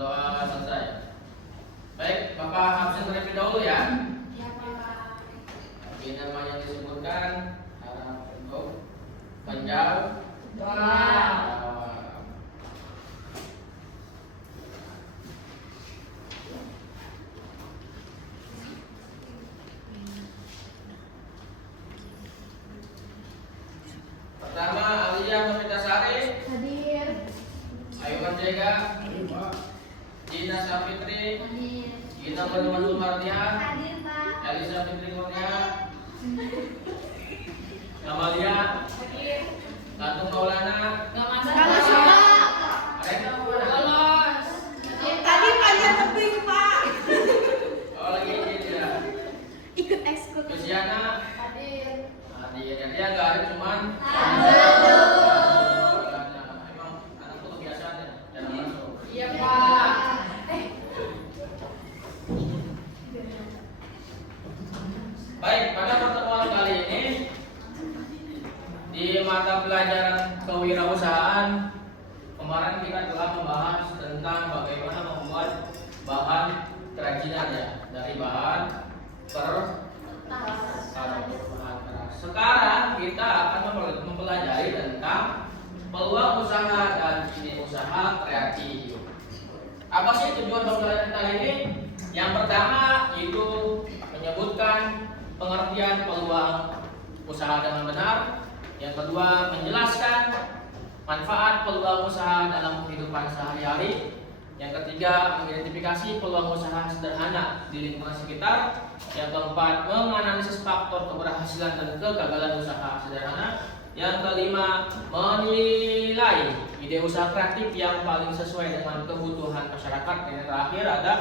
berdoa selesai. Baik, Bapak absen terlebih dahulu ya. Ya, Pak. Tapi nama yang disebutkan harap untuk menjawab. Pertama, Alia Novitasari, Hadir. Ayu Manjega, Gina Safitri, Hadir. Gina Bernama Mardia, Hadir, Pak. Elisa Fitri Kurnia, Amalia, Hadir. Latung Maulana, Gak masalah. Rena mana? Lolos. Tadi panjat tebing, Pak. Oh lagi ini ya. Ikut ekskul. Luciana, Hadir. dia nggak ada cuman. Aduh. Emang anak tuh kebiasaan ya, jangan masuk. Iya, Pak. Baik, pada pertemuan kali ini di mata pelajaran kewirausahaan kemarin kita telah membahas tentang bagaimana membuat bahan kerajinan ya dari bahan keras. Sekarang kita akan mempelajari tentang peluang usaha dan ide usaha kreatif. Apa sih tujuan pembelajaran kita ini? Yang pertama itu menyebutkan pengertian peluang usaha dengan benar. Yang kedua, menjelaskan manfaat peluang usaha dalam kehidupan sehari-hari. Yang ketiga, mengidentifikasi peluang usaha sederhana di lingkungan sekitar. Yang keempat, menganalisis faktor keberhasilan dan kegagalan usaha sederhana. Yang kelima, menilai ide usaha kreatif yang paling sesuai dengan kebutuhan masyarakat. Dan yang terakhir ada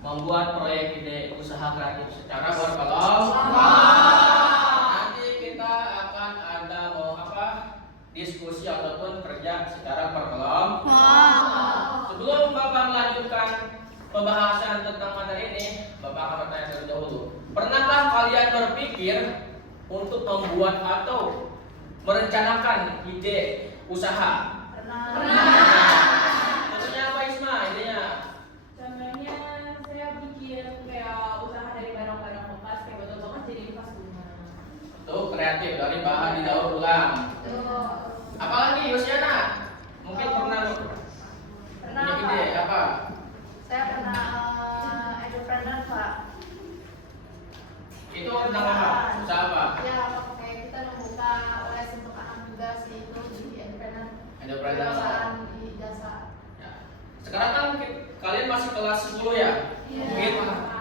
membuat proyek ide usaha kreatif secara berkelompok. Nanti kita akan ada diskusi ataupun kerja secara berkelompok. Sebelum Bapak melanjutkan pembahasan tentang materi ini, Bapak akan bertanya terlebih dahulu. Pernahkah kalian berpikir untuk membuat atau merencanakan ide usaha? Contohnya apa Isma idenya? Contohnya saya bikin kayak usaha dari barang-barang bekas kayak botol bekas jadi bekas rumah. Tuh kreatif dari bahan didaur ulang. Apalagi Yusiana? Mungkin pernah punya ide apa? Saya pernah entrepreneur, Pak. Itu tentang apa? Usaha apa? Ya, kayak kita membuka les untuk anak juga sih itu di entrepreneur. Entrepreneur. Perusahaan di jasa. Ya. Sekarang kan kalian masih kelas 10 ya? Iya. Mungkin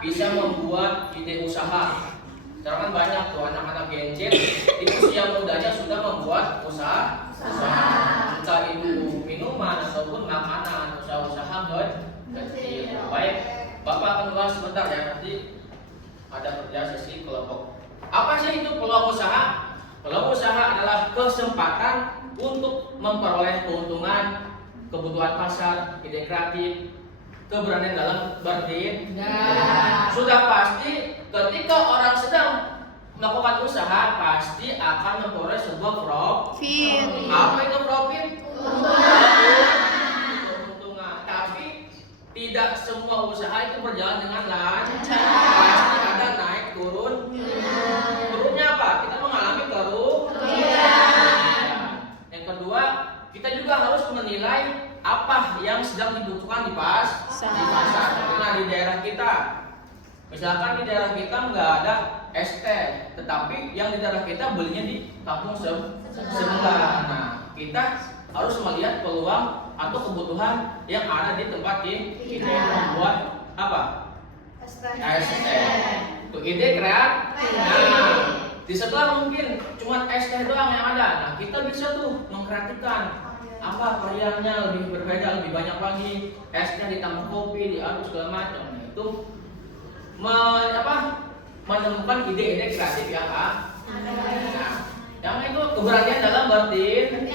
bisa membuat ide usaha. Sekarang kan banyak tuh anak-anak Gen Z di usia mudanya sudah membuat usaha. Entah itu minuman ataupun makanan, usaha-usaha kecil. Baik, Bapak akan bahas sebentar ya, nanti ada kerja sesi kelompok. Apa sih itu peluang usaha? Peluang usaha adalah kesempatan untuk memperoleh keuntungan, kebutuhan pasar, ide kreatif, keberanian dalam bertindak. Sudah pasti ketika orang sedang melakukan usaha pasti akan memperoleh sebuah profit. Apa itu profit? Keuntungan. Tapi tidak semua usaha itu berjalan dengan lancar. Pasti ada naik turun. Turunnya apa? Kita mengalami kerugian. Yang kedua, kita juga harus menilai apa yang sedang dibutuhkan di pasar. Nah di daerah kita, misalkan di daerah kita nggak ada es teh, tetapi yang di daerah kita belinya di kampung sebelah. Nah kita harus melihat peluang atau kebutuhan yang ada di tempat kita membuat apa? Es teh. Itu ide kreatif. Nah, di sebelah mungkin cuma es teh doang yang ada. Nah, kita bisa tuh mengkreatifkan apa variannya lebih berbeda, lebih banyak lagi. Esnya ditambah kopi, diaduk segala macam. Nah, itu menemukan ide-ide kreatif yang ada. Nah, yang itu keberanian dalam bertindak.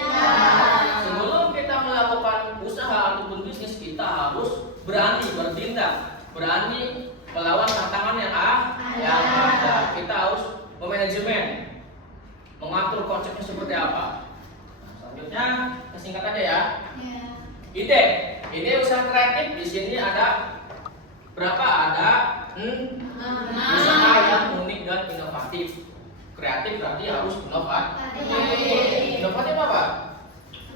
Sebelum kita melakukan usaha ataupun bisnis, kita harus berani bertindak, berani melawan tantangan yang ada. Kita harus memanajemen, mengatur konsepnya seperti apa. Nah, selanjutnya singkat aja ya. Ide. Ini usaha kreatif di sini ada berapa? Ada usaha yang unik dan inovatif. Kreatif berarti harus inovatif. Inovatif apa?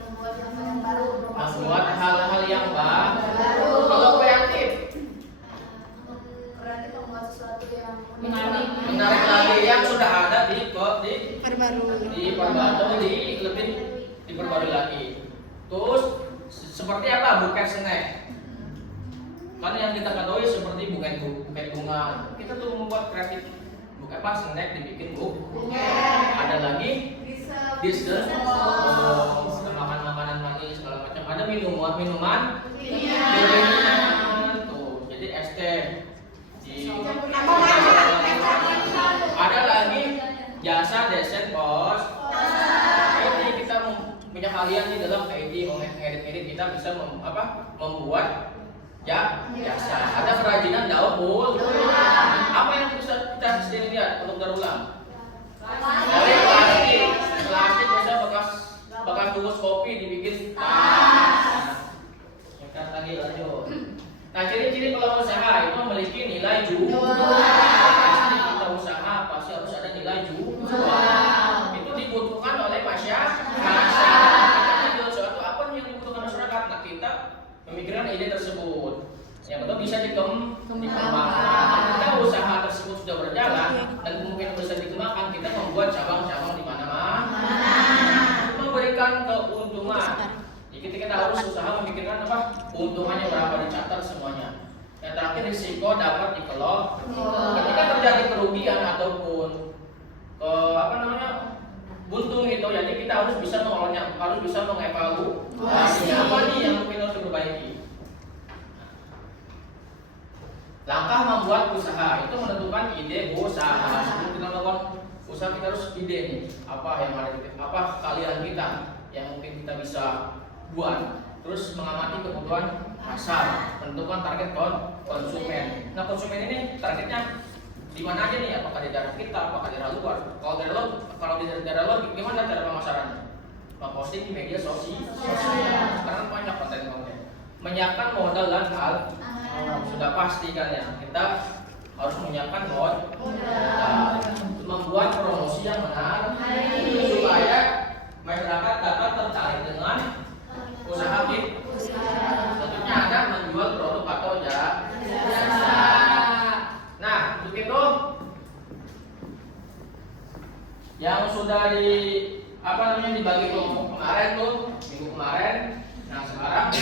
Membuat yang baru. Membuat hal-hal yang baru. Kalau kreatif, Kreatif membuat sesuatu yang Menarik. menarik lagi yang sudah ada perbaru. lebih diperbarui lagi. Terus seperti apa buket snack? Kan yang kita ketahui seperti buket bunga. Kita tuh membuat kreatif buket apa snack dibikin ada lagi dessert, makan-makanan manis segala macam. Ada minuman tuh. Jadi es teh. Ada lagi jasa desain pos. Ini kita punya kalian di dalam edit kita bisa membuat jasa. Ada kerajinan daur ulang. Apa yang bisa kita sendiri lihat untuk daur ulang? Dari plastik bisa bekas bungkus kopi dibikin tas. Kita lagi lanjut. Nah, ciri-ciri pelaku usaha itu memiliki nilai jual. Pasti kita usaha pasti harus ada nilai jual. Itu dibutuhkan oleh masyarakat. Kita menjual sesuatu apa yang dibutuhkan masyarakat. Nah, kita memikirkan ide tersebut. Yang kedua bisa dikembangkan. Ketika usaha tersebut sudah berjalan dan kemungkinan bisa dikembangkan, kita membuat cabang-cabang di mana-mana. Memberikan keuntungan. Jadi kita harus usaha memikirkan keuntungannya berapa, dicatat semuanya. Yang terakhir risiko dapat dikelola. Ketika terjadi kerugian ataupun buntung itu, jadi kita harus bisa mengelolanya, harus bisa mengevaluasi apa nih yang mungkin harus diperbaiki. Langkah membuat usaha itu menentukan ide usaha. Sebelum kita melakukan usaha kita harus ide nih, apa yang ada apa kalian kita yang mungkin kita bisa buat. Terus mengamati kebutuhan pasar, tentukan target konsumen. Nah, konsumen ini targetnya di mana aja nih? Apakah di daerah kita, apakah di daerah luar? Kalau di daerah luar gimana cara pemasarannya? Memposting di media sosial. Sekarang banyak konten-konten. Menyiapkan modal dan hal sudah pasti kan ya. Kita harus menyiapkan modal, membuat promosi yang menarik supaya masyarakat dapat tertarik dengan usaha kita. Tentunya ada menjual produk atau jasa. Nah, untuk itu yang sudah dibagi kelompok kemarin minggu kemarin. Nah, sekarang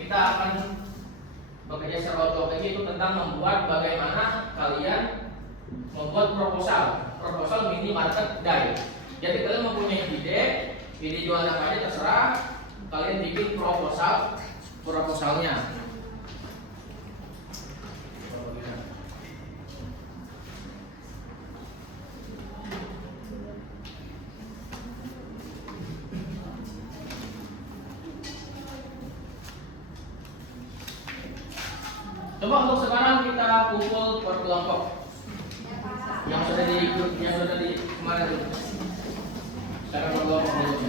kita akan bekerja secara otodidak itu tentang membuat bagaimana kalian membuat proposal minimarket day. Jadi kalian mempunyai ide jualan apa aja terserah, kalian bikin proposalnya. Coba untuk sekarang kita kumpul per kelompok yang sudah di kemarin dulu. Sekarang per kelompok dulu.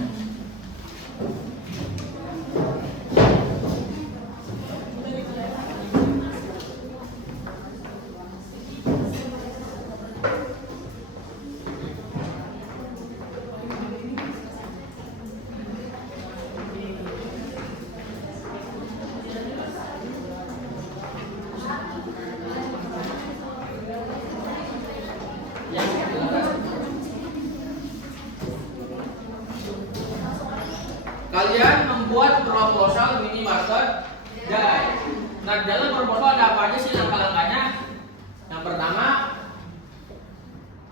Kalian membuat proposal minimarket day. Nah, dalam proposal ada apa aja sih langkah-langkahnya? Yang pertama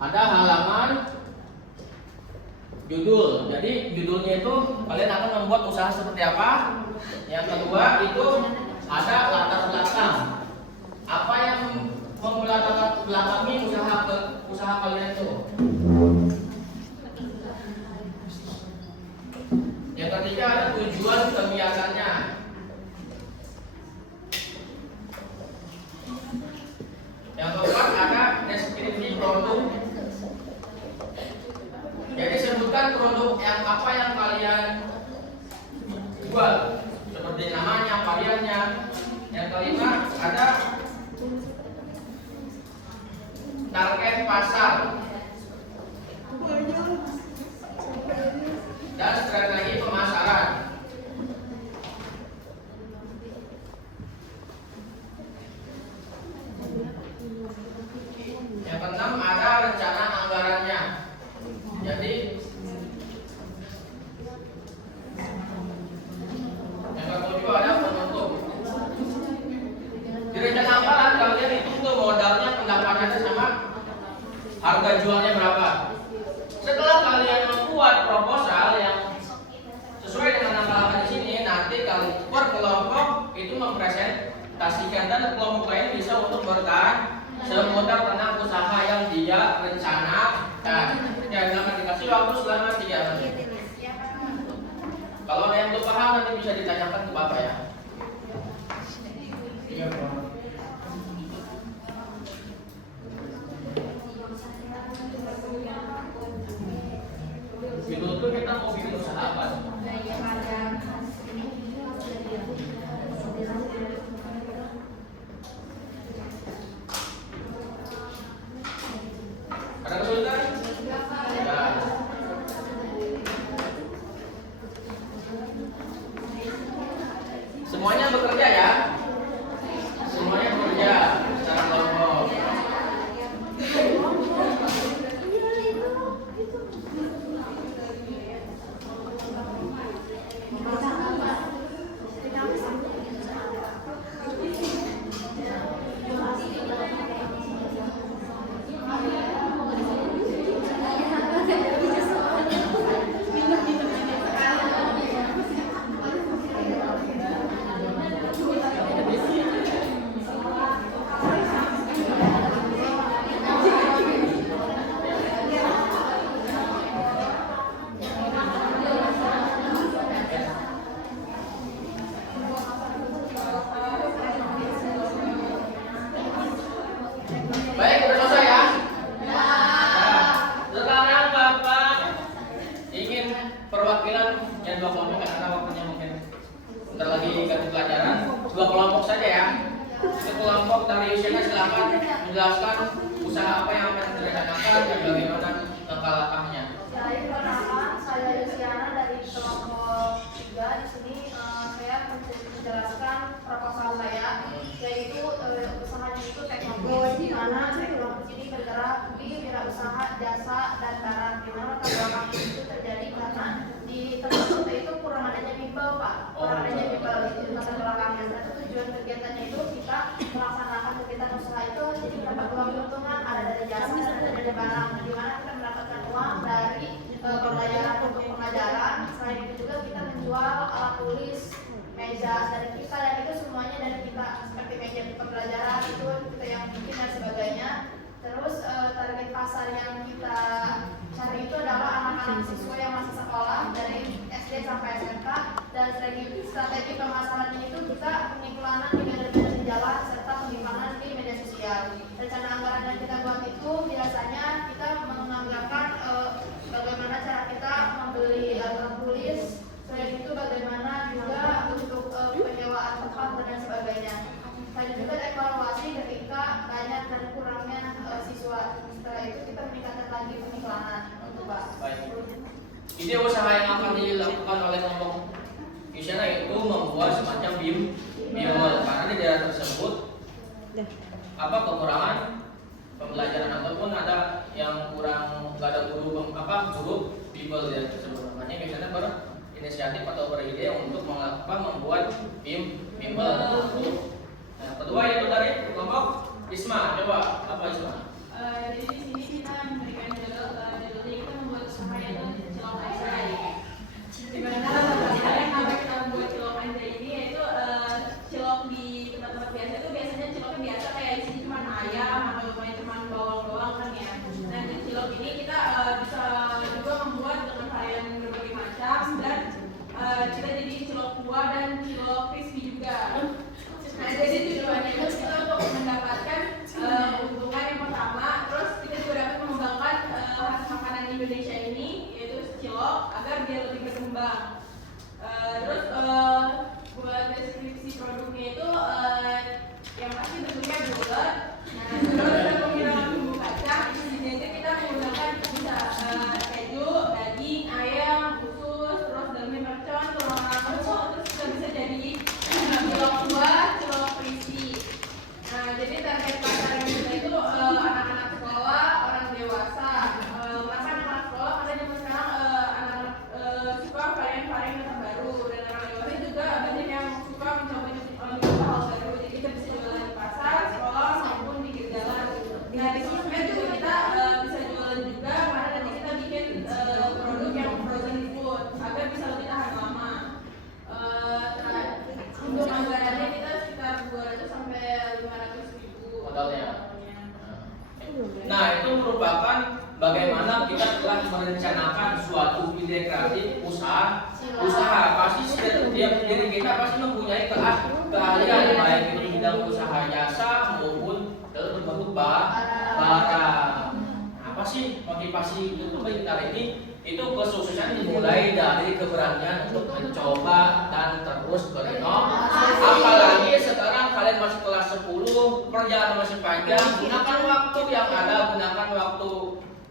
ada halaman judul. Jadi judulnya itu kalian akan membuat usaha seperti apa. Yang kedua itu ada latar belakang. Apa yang melatar belakangi usaha kalian itu. Yang ketiga ada tujuan kegiatannya. Yang keempat ada deskripsi produk. Jadi sebutkan produk yang apa yang kalian jual, seperti namanya, varian kelima ada target pasar dan strategi pemasaran. Yang keenam ada rencana anggarannya. Jadi yang ketujuh ada penutup. Di rencana anggaran kalian hitung tuh modalnya, pendapatannya sama harga jualnya berapa. Setelah kalian membuat proposal yang sesuai dengan angka-angka di sini, nanti kalian per kelompok itu mempresentasikan dan kelompok lain bisa untuk bertahan seputar tentang usaha yang dia rencanakan. Ya, jangan dikasih waktu selama 3 menit. Kalau ada yang belum paham nanti bisa ditanyakan ke Bapak ya. Iya, Pak. Itu kita mau bikin usaha apa? Ada kesulitan? Ya. Semuanya bekerja ya? Semuanya bekerja secara kelompok. Baik, udah selesai ya? Nah, sekarang Bapak ingin perwakilan yang 2 kelompok karena waktunya mungkin bentar lagi ganti pelajaran. 2 kelompok saja ya. Itu kelompok dari usianya silakan menjelaskan usaha apa yang akan direncanakan dan bagaimana langkah-langkahnya. Jadi perkenalkan, saya Yusiana dari kelompok 3. Di sini saya menjelaskan proposal saya, yaitu usahanya itu teknologi, di mana teknologi ini bergerak di wirausaha, jasa, dan barang. Di mana latar belakang itu terjadi karena di tempat kita itu kurang adanya bimbel, Pak. Kurang adanya bimbel itu latar belakangnya. Dan tujuan kegiatannya itu kita melaksanakan kegiatan usaha itu jadi mendapat uang keuntungan, ada dari jasa dan ada dari barang. Di mana kita mendapatkan uang dari pembelajaran untuk pembelajaran. Selain itu juga kita menjual alat tulis, meja dari kita, dan itu semuanya dari kita, seperti meja pembelajaran itu kita yang bikin dan sebagainya. Terus target pasar yang kita cari itu adalah anak-anak siswa yang masih sekolah dari SD sampai SMK, dan strategi pemasarannya itu kita penyimpanan di media jalan serta penyimpanan di media sosial. Rencana anggaran yang kita buat itu biasanya kita menganggarkan bagaimana cara kita membeli alat tulis, selain itu bagaimana juga untuk penyewaan tempat dan sebagainya. Selain juga evaluasi ketika banyak dan kurangnya siswa. Setelah itu kita meningkatkan lagi penyimpanan untuk Pak. Baik. Ide usaha yang akan dilakukan oleh kelompok Yusiana itu membuat semacam bimbel karena di daerah tersebut kekurangan pembelajaran ataupun ada yang kurang, nggak ada guru bimbel di daerah tersebut. Makanya biasanya berinisiatif atau beride untuk membuat bimbel. Nah, kedua yaitu dari kelompok Isma. Coba apa Isma? Jadi di sini kita memberikan judulnya kita membuat usaha yang cilok aja. Di mana apa kita membuat cilok aja ini yaitu cilok di tempat-tempat biasa itu biasanya ciloknya biasa kayak isinya cuma ayam atau cuma bawang doang kan ya. Nah di cilok ini kita bisa juga membuat dengan varian berbagai macam, dan kita jadi cilok kuah dan cilok crispy juga. Nah jadi tujuannya itu kita untuk mendapatkan keuntungan yang pertama, terus kita juga dapat mengembangkan khas makanan Indonesia ini yaitu cilok agar dia lebih berkembang. Terus buat deskripsi produknya itu modalnya. Nah, itu merupakan bagaimana kita telah merencanakan suatu ide kreatif usaha. Pasti setiap diri kita pasti mempunyai keahlian baik itu bidang usaha jasa maupun dalam bentuk barang. Apa sih motivasi itu bagi kita ini? Itu kesuksesan dimulai dari keberanian untuk mencoba dan terus berinovasi. Apalagi sekarang kalian masih kelas 10, perjalanan masih panjang, gunakan waktu yang ada, gunakan waktu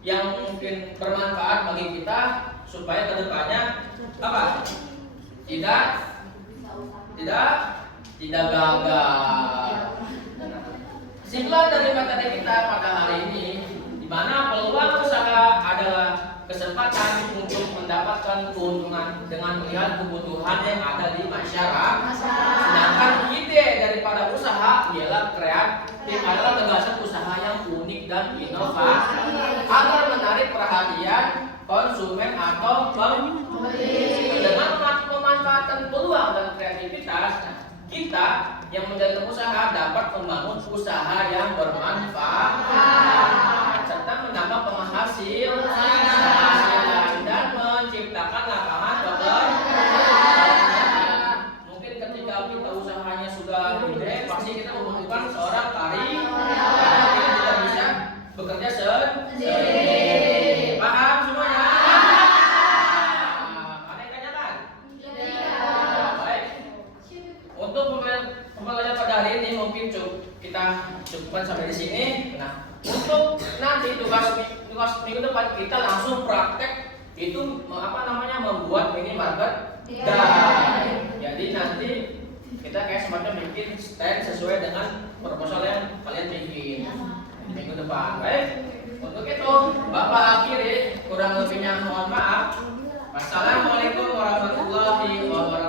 yang mungkin bermanfaat bagi kita supaya kedepannya apa? Tidak gagal. Kesimpulan dari materi kita pada hari ini, di mana peluang usaha adalah kesempatan untuk mendapatkan keuntungan dengan melihat kebutuhan yang ada di masyarakat. Sedangkan ide daripada usaha ialah kreatif, adalah gagasan usaha yang unik dan inovatif agar menarik perhatian konsumen atau pembeli. Dengan memanfaatkan peluang dan kreativitas, kita yang menjadi pengusaha dapat membangun usaha yang bermanfaat serta menambah penghasilan dan menciptakan lapangan pekerjaan. Mungkin ketika kita usahanya sudah gede, pasti kita membutuhkan seorang karyawan karena kita tidak bisa bekerja sendiri. Paham semuanya? Ada yang tanyakan? Baik. Untuk pembelajaran pada hari ini mungkin kita cukupkan sampai di sini. Nah, untuk nanti tugas minggu depan kita langsung praktek itu membuat minimarket dan jadi nanti kita kayak semacam bikin stand sesuai dengan proposal yang kalian bikin minggu depan. Baik, untuk itu Bapak akhiri, kurang lebihnya mohon maaf. Wassalamualaikum warahmatullahi wabarakatuh.